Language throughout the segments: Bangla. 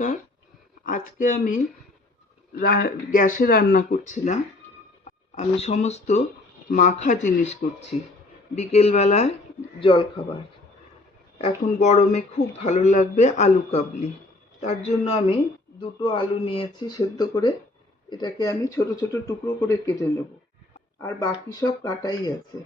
নমস্কার। আজকে আমি গ্যাসে রান্না করছি না, আমি সমস্ত মাখা জিনিস করছি বিকেলবেলায় জলখাবার। এখন গরমে খুব ভালো লাগবে আলু কাবলি। তার জন্য আমি দুটো আলু নিয়েছি সেদ্ধ করে, এটাকে আমি ছোট ছোট টুকরো করে কেটে নেব, আর বাকি সব কাটাই আছে।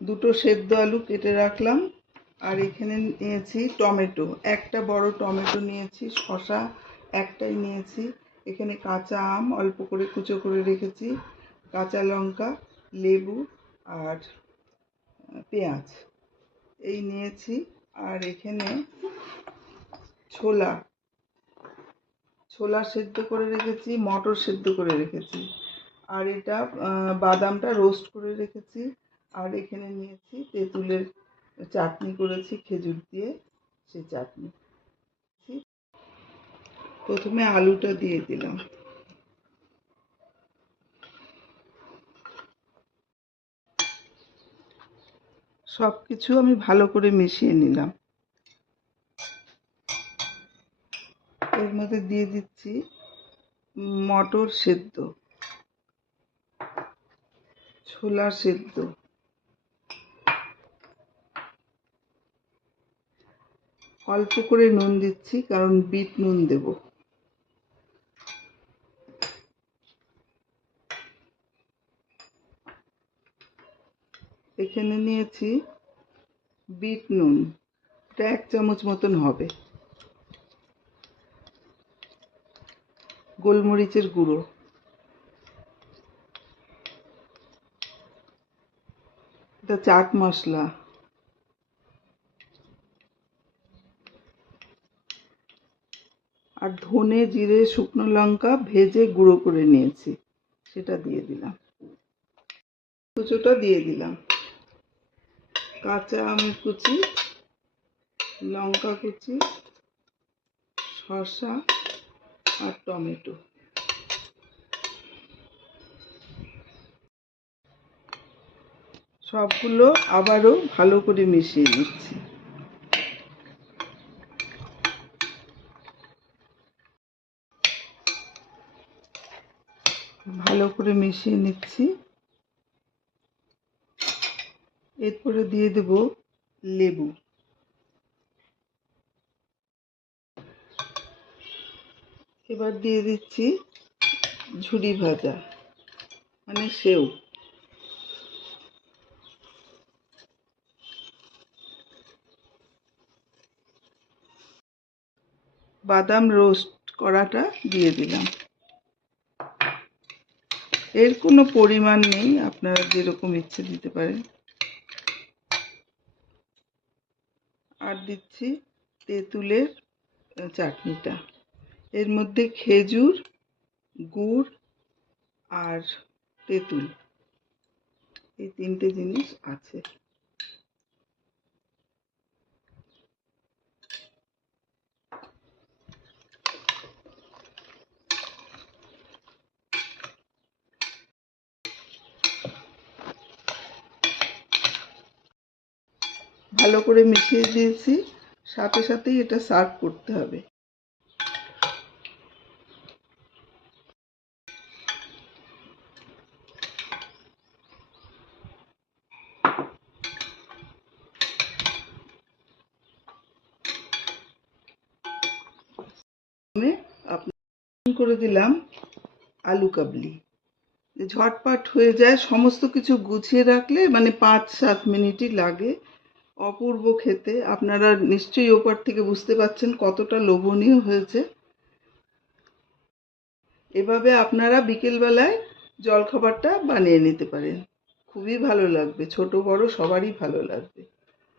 দুটো সেদ্ধ আলু কেটে রাখলাম, আর এখানে নিয়েছি টমেটো, একটা বড় টমেটো নিয়েছি, শসা একটাই নিয়েছি, এখানে কাঁচা আম অল্প করে কুচো করে রেখেছি, কাঁচা লঙ্কা, লেবু আর পেঁয়াজ এই নিয়েছি। আর এখানে ছোলা সেদ্ধ করে রেখেছি, মটর সেদ্ধ করে রেখেছি, আর এটা বাদামটা রোস্ট করে রেখেছি। আর এখানে নিয়েছি তেঁতুলের চাটনি করেছি খেজুর দিয়ে, সেই চাটনি। প্রথমে আলুটা দিয়ে দিলাম, সব কিছু আমি ভালো করে মিশিয়ে নিলাম। এর মধ্যে দিয়ে দিচ্ছি মটর সেদ্ধ, ছোলা সেদ্ধ, অল্প করে নুন দিচ্ছি কারণ বিট নুন দেব। এখানে নিয়েছি বিট নুন, এটা 1 চামচ মতন হবে। গোলমরিচের গুঁড়ো, এটা চাট মশলা, আর ধনে জিরে শুকনো লঙ্কা ভেজে গুঁড়ো করে নিয়েছি, সেটা দিয়ে দিলাম। কুচোটা দিয়ে দিলাম, কাঁচা আম কুচি, লঙ্কা কুচি, শসা আর টমেটো। সবগুলো আবারও ভালো করে মিশিয়ে নিচ্ছি। ভালো করে মিশিয়ে নিচ্ছি। এরপরে দিয়ে দেব লেবু, এবার দিয়ে দিচ্ছি ঝুরি ভাজা মানে সেউ, বাদাম রোস্ট করাটা দিয়ে দিলাম। এর কোনো পরিমাণ নেই, আপনারা যেরকম ইচ্ছে দিতে পারেন। আর দিচ্ছি তেঁতুলের চাটনিটা, এর মধ্যে খেজুর, গুড় আর তেঁতুল এই 3টে জিনিস আছে। ভালো করে মিশিয়ে দিয়েছি, সাথে সাথেই এটা সার্ভ করতে হবে। আপনার করে দিলাম আলু কাবলি, ঝটপট হয়ে যায়, সমস্ত কিছু গুছিয়ে রাখলে মানে 5-7 মিনিটই লাগে। অপূর্ব খেতে, আপনারা নিশ্চয়ই ওপর থেকে বুঝতে পারছেন কতটা লোভনীয় হয়েছে। এভাবে আপনারা বিকেলবেলায় জলখাবারটা বানিয়ে নিতে পারেন, খুবই ভালো লাগবে, ছোট বড় সবারই ভালো লাগবে।